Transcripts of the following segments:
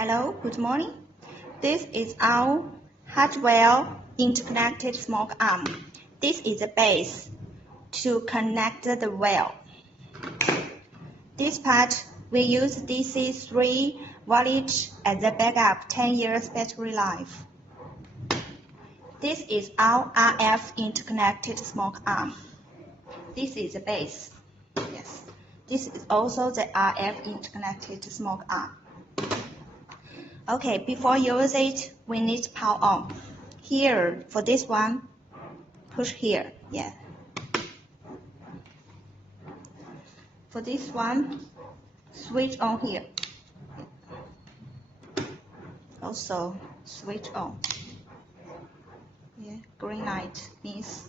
Hello, good morning. This is our hardware interconnected smoke arm. This is the base to connect the well. This part, we use DC 3 voltage as a backup 10 years battery life. This is our RF interconnected smoke arm. This is the base. Yes. This is also the RF interconnected smoke arm. Okay, before use it, we need power on. Here, for this one, push here, yeah. For this one, switch on here. Also, switch on. Yeah, green light means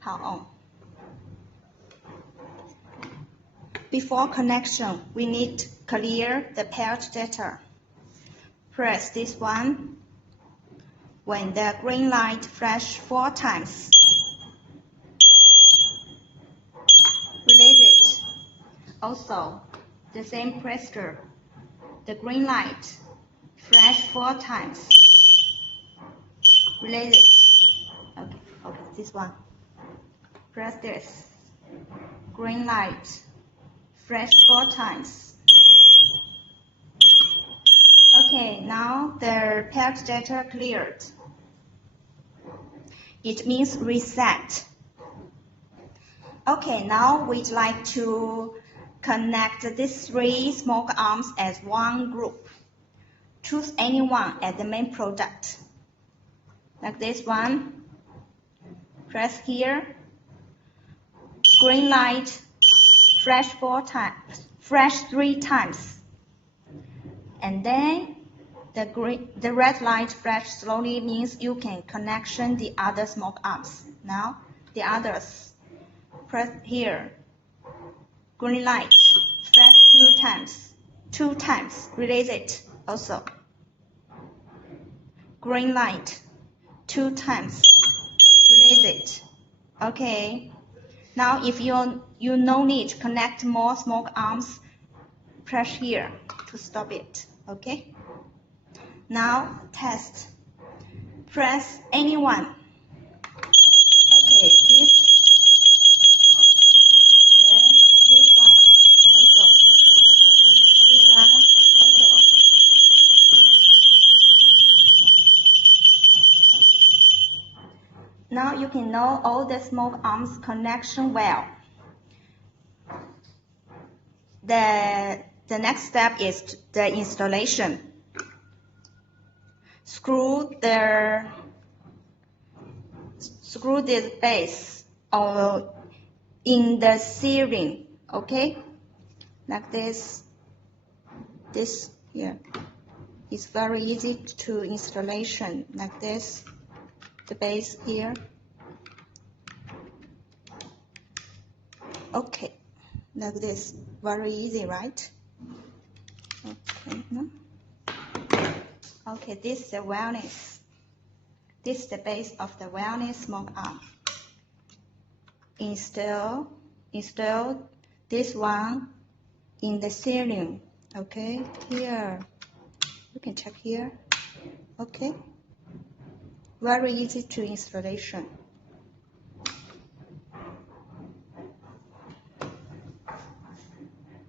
power on. Before connection, we need to clear the paired data. Press this one when the green light flashes 4 times. Release it. Also, the same pressure. The green light flashes 4 times. Release it. Okay, this one. Press this. Green light flashes 4 times. Okay, now the paired data cleared. It means reset. Okay, now we'd like to connect these 3 smoke arms as one group. Choose any one as the main product. Like this one. Press here. Green light flash 3 times. And then the red light flash slowly means you can connection the other smoke arms. Now the others. Press here. Green light flash 2 times. 2 times. Release it also. Green light 2 times. Release it. Okay. Now if you no need to connect more smoke arms, press here to stop it. Okay. Now test. Press any one. Okay, this one also. This one also. Now you can know all the smoke arms connection well. The next step is the installation. Screw this base or in the ceiling, okay? Like this here. It's very easy to installation like this. The base here. Okay, like this. Very easy, right? Okay, no? Okay, this is the wellness. This is the base of the wellness smoke arm. Install this one in the ceiling. Okay, here. You can check here. Okay. Very easy to installation.